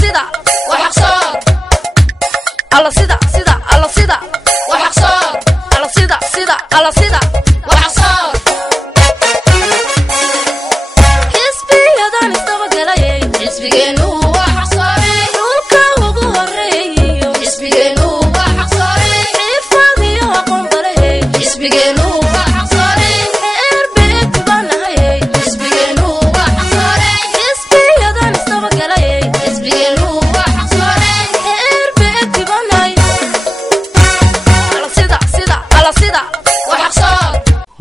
sida وحصار على sida sida على sida وحصار على sida sida على sida وحصار حسبيدان استبقلay حسبينو وحصاري dhulka ugu horeeyo حسبينو وحصاري xifadiyo aqoon baray حسبينو وحصاري erbeed banahay حسبينو وحصاري حسبيدان استبقلay حسبينو وحصاري erbeed banahay على sida sida على sida وحصار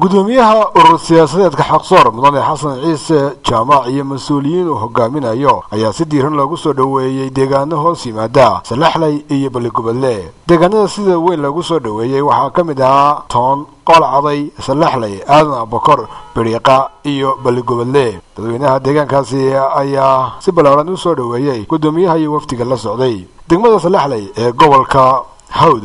gudoomiyaha urur siyaasadeedka xaqsoor mudane xasan ciise jaamac iyo mas'uuliyiin uu hogaaminayo ayaa si diiran loogu soo dhaweeyay deegaano hoos yimaada Salaxley iyo Baligubadle deegaanada sida weyn loogu soo dhaweeyay waxaa ka mid ah Toon Qolcaday Salaxley Aadan Abakar Bariiqa iyo Baligubadle dadweynaha deegaankaasi ayaa si balaaran u soo dhaweeyay gudoomiyaha iyo wafdiga la socday degmada Salaxley ee gobolka Hawd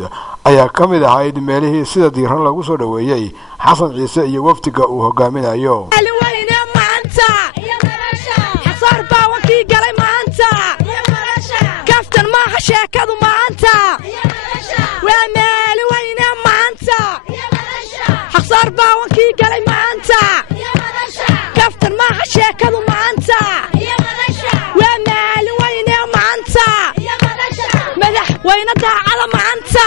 ayaa ka mid ahayd meelihii sida diiran lagu soo dhaweeyay xasan ciise iyo wafdiga uu hogaaminayo wayne maanta iyo marasha xasar baa wakii galay maanta iyo marasha kaftan ma sheekadu maanta iyo marasha waa meel wayne maanta iyo marasha xasar baa wakii galay maanta iyo marasha kaftan ma sheekadu maanta iyo marasha waa meel wayne maanta iyo marasha madax wayna daacada maanta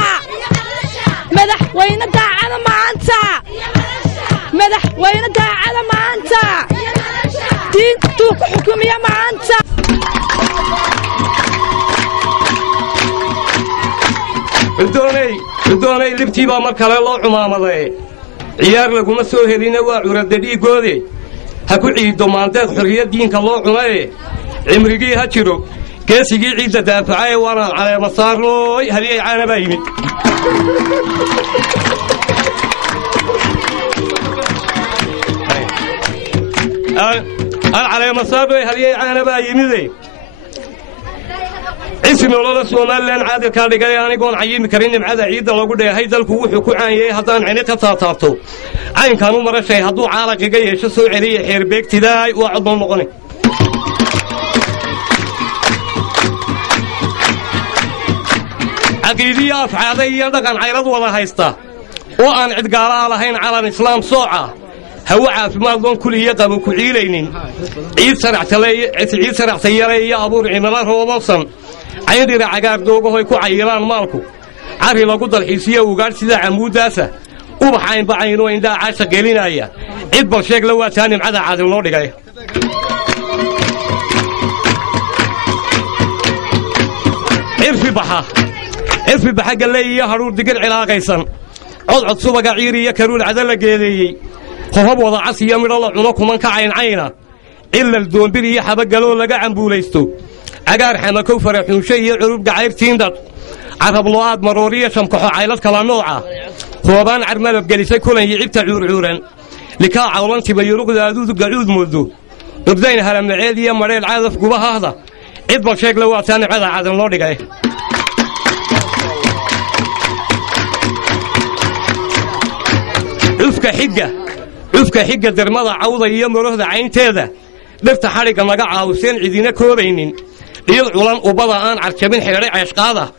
مدح وين داعده مانتا مدح وين داعده مانتا دينتو حكوميه مانتا الدوني لبتي با markale loo cumaamaday ciyaar laguma soo helina waa curadadii goode ha ku ciido maanteed xorriyad diinka loo cunay cimrigii ha jiro geesigii ciidda daafacay waana caleema saarnooy haliyay caanaba yimid العلامة صابي هل يعانبا يميدي اسم الله سومالان عادل كان لقاي أنا يقول عيين كريم عاد عيد الله قد هيدا الكوح وكوعان هذان عينك تطاطو عين كانوا مرة شيء هدو عالق جاي شو عليه حربك تداي وعضم مغني عقيدية أفعالية دقن عيرض ولا هيستا وأن عد قال لهين على الإسلام صوعة هو عافماد دون كلية قبل كعيلين عيد سرع سياري يا أبو عمران هو مصن عيد رعقار دوغو يكو عيران مالكو عاري لقود الحيسية وقال سيدا عمود داسة وبحاين بعينو إن دا عاشا قيلين أيا عيد بالشيك لوا تاني معدا عادل نوري قاية عرفي بحا قال لي يا هرور دقر علاقيسان عض صبق عيري يكرون عدل قيلي خفب وضع عصي من الله عنوكم من كعين عينا إلا الدون بري حبق قالوا لقى عن بوليستو عقار حما كوفر حوشي عروب قعير تيندر عرب لواد مرورية شمكحو عائلات كلا نوعة خوبان عرمال بقليسي كولا يعيب تعور عورا لكا عولان تبيروق ذادود قعود مذو نبدين هلا من عيدية مريل عاذف قبها هذا عيد بالشيك لو تاني عذا عذا نوري قاي عفك حقة درمضة عوضة يمره عين تيذا درت حركة مقع وسين عدينا كوبينين ليل علان وبضا آن عركبين حيري عشقاضة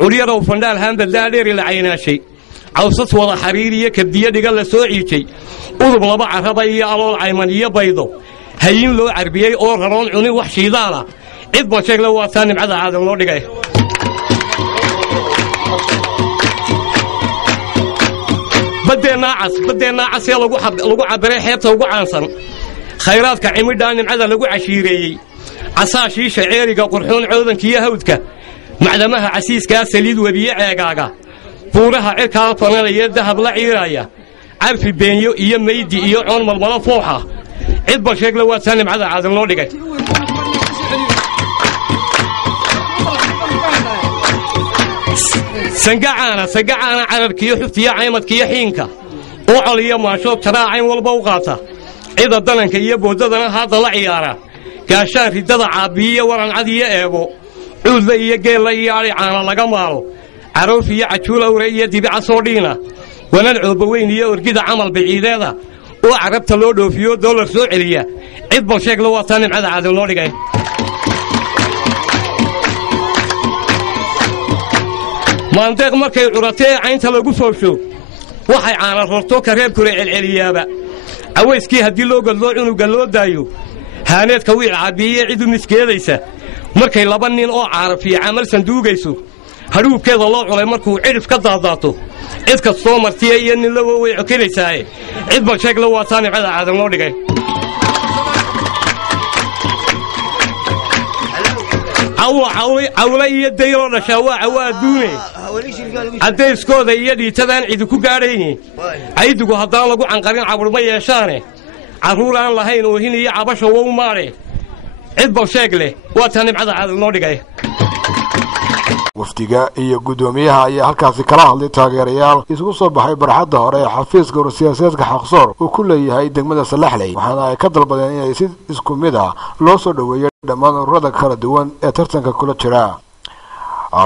عريرا وفندال هاند الدالير اللي عينا شيء عوصت وضا حريرية كبدية دي قال سوعي شيء أضب لبا عربية ألو العيمانية بيضو هين لو عربية أور هرون عني وحشي دارة عيد باشيك لو واتاني معذا عادل نور دقاي بدينا عس يا لو عبري حيبته ugu caansan khayraadka cimidaan nimcada lagu cashiireeyay casaashii shaciiriga qurxoon coodankiyo hawdka macdamaha casiiska saliid wabiye ceegaaga buuraha cirka fananaya dahab la ciiraya arfi beenyo iyo meeydi iyo coon malmala fooxa cid ba sheeg la waataan nimcada caadil loo dhigay سنقعنا عربكي حفتي عيمتكي حينك وعليا ما شوف ترى عين والبوقاته إذا ضلنك يبو ددنا هذا العيارة كاشاف دد عابية ورن عادية أبو عود لي قال لي ياري عانا لقمارو عروفي عتولة ورية دي بعصورينا ونلعب بوين يورقد عمل بعيد هذا وعربت لودو فيو دولار سوعلية عيد بشكل وطني على عادل نوري maandeeq markay curatee caynta lagu foosho waxay caana rarto kareeb kure celceliyaaba aweyskii haddii loo gadloo cunuga loo daayo haaneedka wiil caabiye cid u miskeedaysa markay laba nin oo caarafiya camal sanduugayso hadhuubkeeda loo culay markuu cidhif ka daadaato cid kastoo martiya iyo nin la way cokinaysaa cid bal sheeg la waataa nimcada aadan loo dhigay cawla iyo dayroo dhashaa waa cawaa duune caddayskooda iyo dhiitadaan cidi ku gaadhayni caydigu haddaan lagu canqarin caburma yeeshaane carruur aan lahayn oohin iyo cabasha wow maadhe cid bal sheeg leh waa taa nimcada aadan loo dhigay wafdiga iyo guddoomiyaha ayaa halkaasi kala hadlay taageerayaal isugu soo baxay barxadda hore ee xafiiska urur-siyaasadeedka xaqsoor uu ku leeyahay degmada Salaxley waxaana ay ka dalbadeen inay si isku mid ah loo soo dhaweeyo dhammaan ururada kala duwan ee tartanka kula jira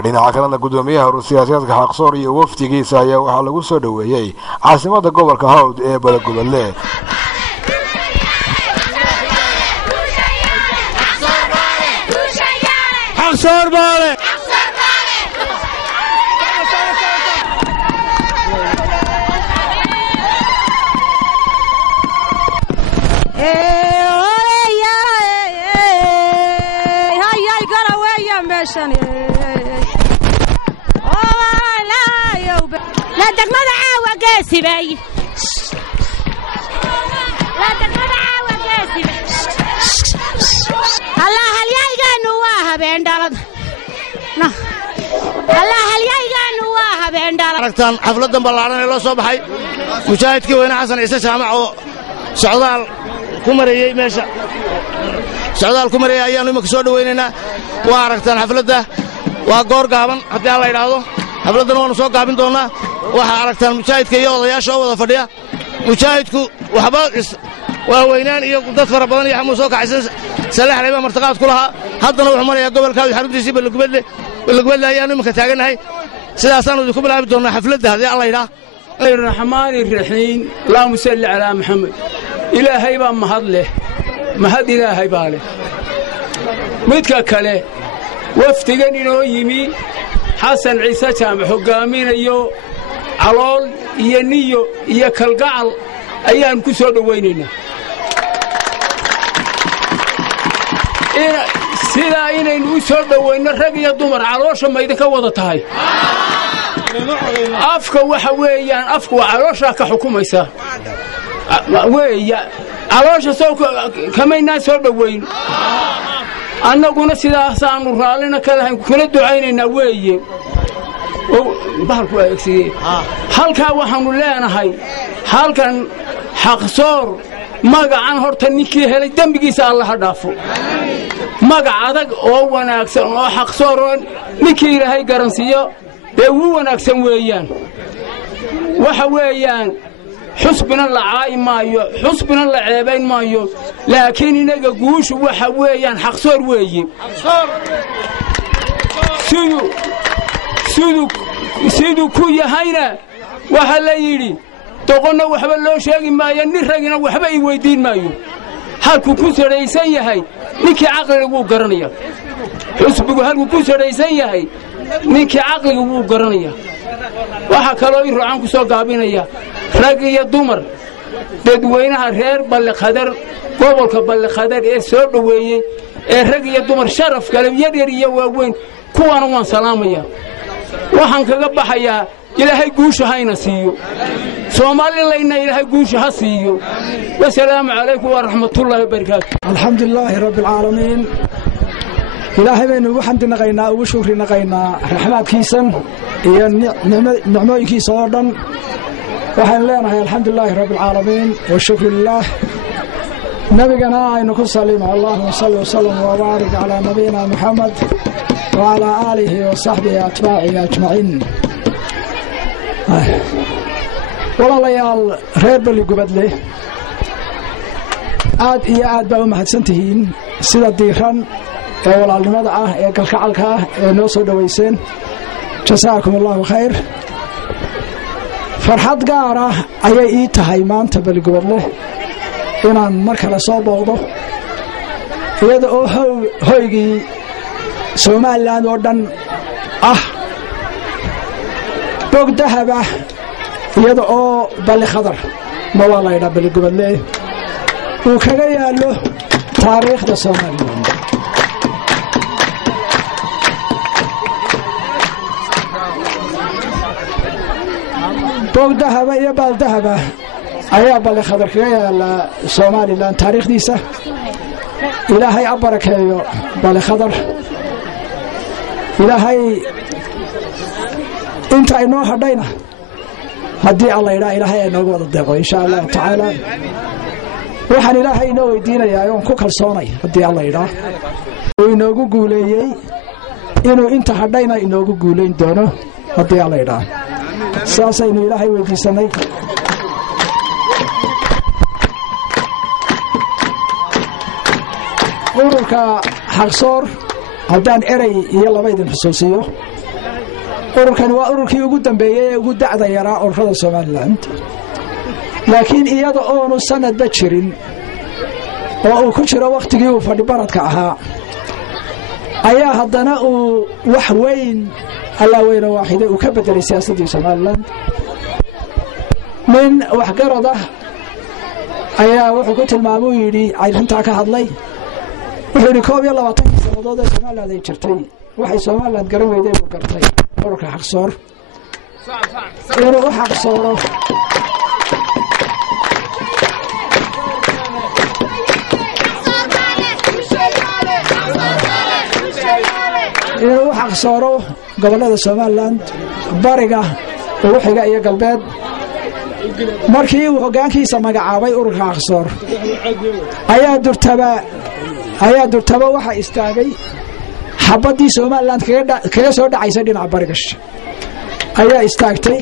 dhinaca kalena guddoomiyaha urur-siyaasadeedka xaqsoor iyo wafdigiisa ayaa waxaa lagu soo dhaweeyey caasimadda gobolka Hawd ee Balgoballe xaqsoor baale لا دقمة عاوة قاسبي لا دقمة عاوة قاسبي الله هل يلقى نواها بين دارد الله هل يلقى نواها بين دارد ركتان حفلة بلارنا الله صباحي مشاهد كي وين حسن عيسى سامع سعودال كمري ماشى سعودال كمري أيام مكسود ويننا واركتان حفلة وقور قابن حتى الله يراضو حفلة نوان سوق قابن دونا وحاركتان مشاهد كي يوضا ياشا وضا فرديا مشاهدكو وحباق ووينان iyo dad fara badan iyo xamuus oo kacaysan Salaxley ba martaqaad ku lahaa haddana wuxuu marayaa gobolka xaruntiisa Balgoballe ayaanu imka taaganahay sidaas aanu ku bilaabi doonaa xafladda hadii Allah yiraahdo الرحمن الرحيم اللهم صل على محمد إلهي با mahad leh mahad ilaahay baa leh midka kale waftigan inoo yimi xasan ciise jaamac hogaaminayo calool iyo niyo iyo kalgacal ayaan ku soo dhaweynaynaa sida inaynu u soo dhaweyno rag iyo dumar caloosha ma idinka wada tahay afka waxa weeyaan afku waa caloosha ka xukumaysa weeya caloosha soo kamayna soo dhaweyn annaguna sidaas aanu raalina ka lahayn kuna ducaynaynaa weeye bahalku aagsiye halka waxaanu leenahay halkan xaqsoor magacan horta ninkii helay dambigiisa Allah ha dhaafo magac adag oo wanaagsan oo xaqsoor ninkii ilaahay garansiyo ee uu wanaagsan weeyaan waxa weeyaan xusbina la caayimaayo xusbina la ceebayn maayo laakiin inaga guushu waxa weeyaan xaqsoor weeye siduu ku yahayna waxa la yidhi doqonna waxba loo sheegi maayo nin ragina waxba i weydiin maayo halkuu ku saraysan yahay ninkii caqliga wuu garanaya xusbigu halkuu ku saraysan yahay ninkii caqliga wuu garanaya waxa kaloo i ruucan ku soo gaabinaya rag iyo dumar dadweynaha reer Balqadar gobolka Balqadar ee soo dhaweeyay ee rag iyo dumar sharaf kale yar iyo waaweyn kuwan waan salaamaya waxaan kaga baxayaa ilaahay guusha hayna siiyo Soomaaliland ilaahay guusha ha siiyo wassalaamu alaykum wa rahmatullahi wa barakaatuh alxamdulillahi rabbil aalamiin ilaahay baynu ugu xamdinaqaynaa ugu shukrinaqaynaa raxmaadkiisan iyo nicmooyinkiisa oo dhan waxaan leenahay alxamdulillahi rabbil aalamiin wa shukrillah nabigana aynu ku salimo allahumma salli wa sallim wa barik ala nabiyina muhammad wa ala alihi wa sahbihi atba'ihi ajma'in walaalayaal reer Balgoballe aad iyo aad baa u mahadsantihiin sida diiran ee walaalnimada ah ee galkacalka ah ee noo soo dhaweyseen jasaakumullahu khayr farxad gaar ah ayay ii tahay maanta Balgoballe inaan mar kale soo booqdo iyada oo hoygii Soomaaliland oo dhan ah bog dahaba iyada oo balli khadar ma waa la yidhaa balli gubadle uu kaga yaallo taariikhda Soomaaliland bog dahaba iyo bal dahaba ayaa balli khadar kaga yaalla Soomaaliland taariikhdiisa ilaahay abarakeeyo balli khadar ilaahay inta inoo hadhayna haddii alla yidhaa ilaahay ay noogu wada deeqo insha allahu tacaala waxaan ilaahay inoo weydiinayaa oon ku kalsoonay haddii alla yidhaa uu inoogu guuleeyey inuu inta hadhayna inoogu guulayn doono haddii alla yidhaa saasaynu ilaahay weydiisanay ururka xaqsoor haddaan erey iyo laba idin xusuusiyo ururkani waa ururkii ugu dambeeyey ee ugu dacda yaraa ururada Soomaaliland laakiin iyada oonu sanadba jirin oo uu ku jiro waqtigii uu fadhi baradka ahaa ayaa haddana uu wax weyn alla weyna waaxide uu ka bedelay siyaasadii Soomaaliland min waxgarada ayaa wuxuu ku tilmaamay yidhi arrintaa ka hadlay wuxuu yidhi 22 sanadood ee Soomaaliland ay jirtay waxay Soomaaliland garan weyday uu gartay ururka xaqsoor inuu xaqsooro inuu xaqsooro gobolada Soomaaliland bariga ugu xiga iyo galbeed markii uu hoggaankiisa magacaabay ururka xaqsoor ayaa durtaba waxa istaagay xabadii Soomaaliland kaga soo dhacaysay dhinaca barigash ayaa istaagtay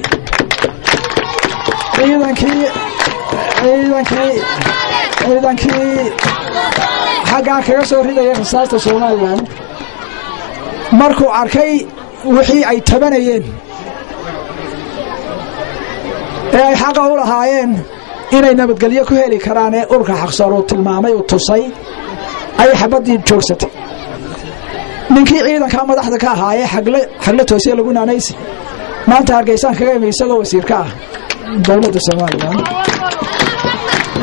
ciidankii xagga kaga soo ridayay rasaasta Soomaaliland markuu arkay wixii ay tabanayeen ee ay xaq u lahaayeen inay nabadgelyo ku heli karaan ee ururka xaqsoor uu tilmaamay uu tusay ay xabadii joogsatay ninkii ciidanka madaxda ka ahaayay xagle toosiye lagu naanaysi maanta Hargeysa kaga yimid isagoo wasiirka ah dawladda Soomaaliland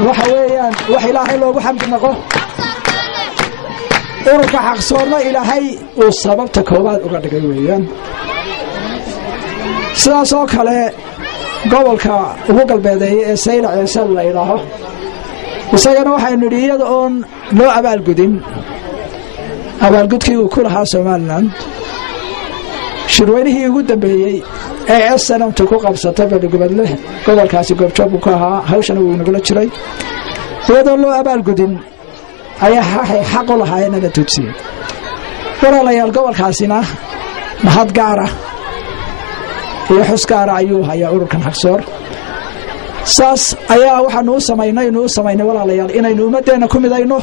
waxa weeyaan wax ilaahay loogu xamdi naqo ururka xaqsoorna ilaahay uu sababta koobaad uga dhigay weeyaan sidaas oo kale gobolka ugu galbeedeeyay ee Saylac ee Sal la yiraahdo isagana waxaynu nidhi iyada oon loo abaalgudkii uu ku lahaa Soomaaliland shirweynihii ugu dambeeyey ee SNMtu ku qabsatay baligubadle gobolkaasi goobjoog ku ahaa hawshan uu nagula jiray iyadoo loo abaalgudin ayaa xaq u lahaayeen inay tudsiyeen walaalayaal gobolkaasina mahad gaara iyo xus gaara ayuu hayaa ururkan xaqsoor saas ayaa waxaanu u samaynay walaalayaal inaynu ummaddeena ku midayno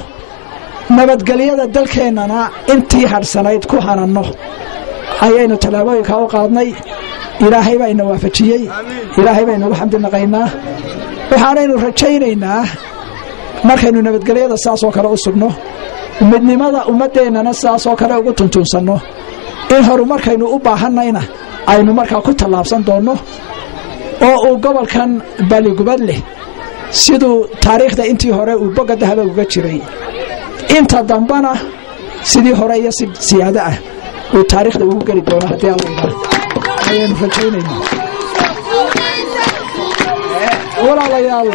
nabadgelyada dalkeennana intii harsanayd ku hananno ayaynu talaabooyinka u qaadnay ilaahay baa ina waafajiyey ilaahay baynu ugu xamdi naqaynaa waxaanaynu rajaynaynaa markaynu nabadgelyada saas oo kale u sugno midnimada ummaddeennana saas oo kale ugu tuntuunsanno in horumarkaynu u baahannayna aynu markaa ku tallaabsan doonno oo uu gobolkan baligubadle siduu taariikhda intii hore uu bogga dahaba uga jiray inta dambana sidii hore iyo si siyaado ah uu taariikhda ugu geli doono haddii alla yidhaahdo ayaynu rajaynaynaa walaalayaal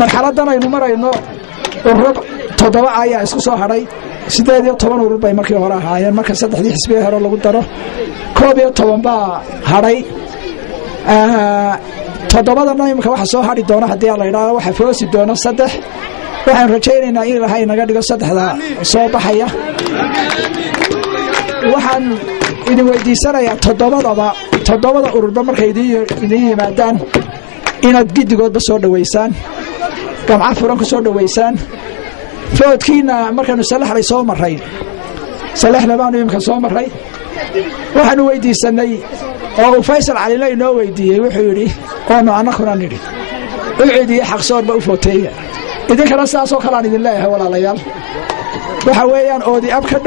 marxaladdan aynu marayno urur 7 ayaa isku soo hadhay 18 urur bay markii hore ahaayeen marka 3 xisbi hore lagu daro 11 baa hadhay 7 imika waxa soo hadhi doona haddii alla yidhaahdo waxa foosi doona 3 waxaan rajaynaynaa in ilaahay naga dhigo 3da soo baxaya waxaan idin weydiisanayaa 7 ururba markay idin yimaadaan inaad giddigoodba soo dhaweysaan gamca furan ku soo dhaweysaan foodkiina markaanu salaxlay soo maray salaxna baanu imka soo maray waxaanu weydiisanay oo Faysal Cali inoo weydiiyey wuxuu yidhi oo anakuna nidhi u ciidiyay xaqsoorba u footeeya idinkana saas oo kale aan idin leeyahay walaalayaal waxa weeyaan oodii ab ka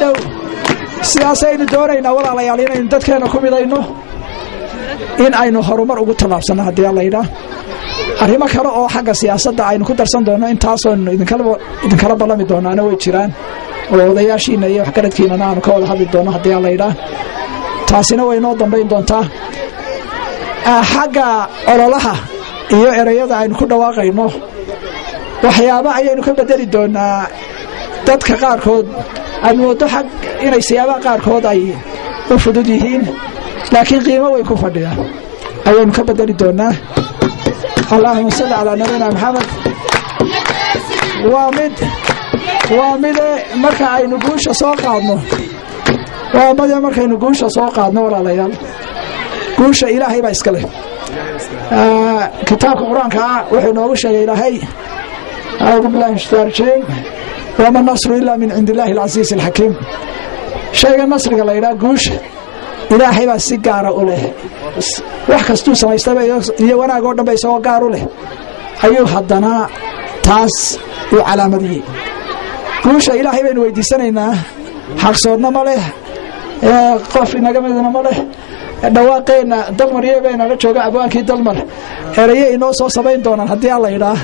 dhow sidaasaynu doonaynaa walaalayaal inaynu dadkeena ku midayno in aynu horumar ugu tallaabsanno haddii alla yidhaa arrimo kale oo xagga siyaasadda aynu ku darsan doonno intaasoonu idinkala ballami doonaana way jiraan oo odayaashiinna iyo waxgaradkiinana aanu ka wada hadli doonno haddii alla yidhaa taasina way noo dambayn doontaa xagga ololaha iyo ereyada aynu ku dhawaaqayno waxyaaba ayaynu ka bedeli doonaa dadka qaarkood aad moodo xag inay siyaabaha qaarkood ay u fudud yihiin laakiin qiimo weyn ku fadhiya ayaynu ka bedeli doonaa allaahuma salli calaa nabiyina maxamed waa mide marka aynu guusha soo qaadno markaynu guusha soo qaadno walaalayaal guusha ilaahay baa iska leh kitaabka qur-aanka ah wuxuu inoogu sheegay ilaahay acuudu billahi min shaytaani rajiim wama nasru ilaa min cindi illaahi alcasiizi alxakiim shayga nasriga la yidhaha guusha ilaahay baa si gaara u leh wax kastuu samaystaba iyo wanaag oo dhan ba isagoo gaar u leh ayuu haddana taas uu calaamadiyey guusha ilaahay baynu weydiisanaynaa xaqsoodna ma leh qof inaga midna ma leh dhawaaqeenna dalmar iyo baynaga jooga abwaankii dalmar eraye inoo soo samayn doonaan haddii alla yidhaah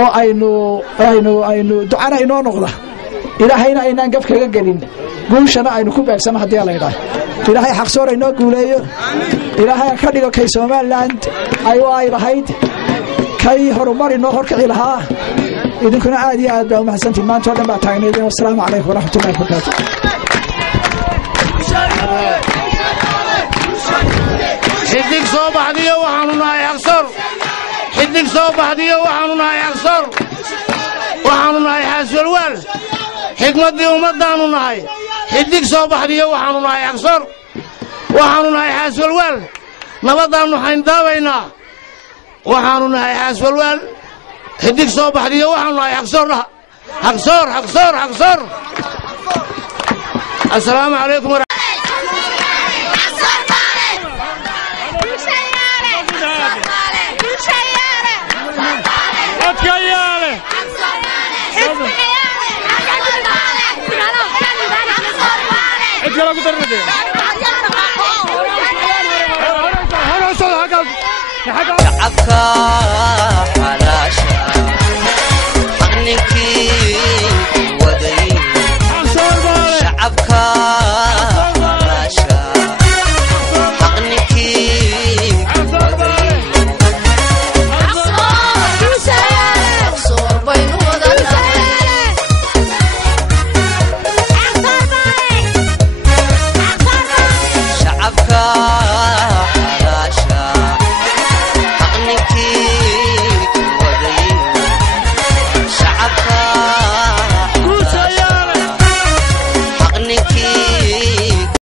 oo aynu ducana inoo noqda ilaahayna aynaan gaf kaga gelin guushana aynu ku beegsanno haddii alla yidhaah ilaahay xaqsoor inoo guuleeyo ilaahay ka dhigo kay somaliland ay lahayd kay horumar inoo horkici lahaa idinkuna aad iyo aad baa u mahadsantiin maanta oo dhan baa taagnaydeen wassalaamu calaykum waraxmatullahi wabarakaatu xidig soo baxdiyo waxaanu nahay xaqsoor xidig soo baxdiyo waxaanu nahay xaqsoor waxaanu nahay xaaswalwaal xikmaddii ummaddaannu nahay xidig soo baxdiyo waxaanu nahay xaqsoor waxaanu nahay xaaswalwaal nabaddaannu xayndaabaynaa waxaanu nahay xaaswalwaal xidig soo baxdiyo waxaanu nahay xaqsoor xaqsoor assalaamu calaykum شعبك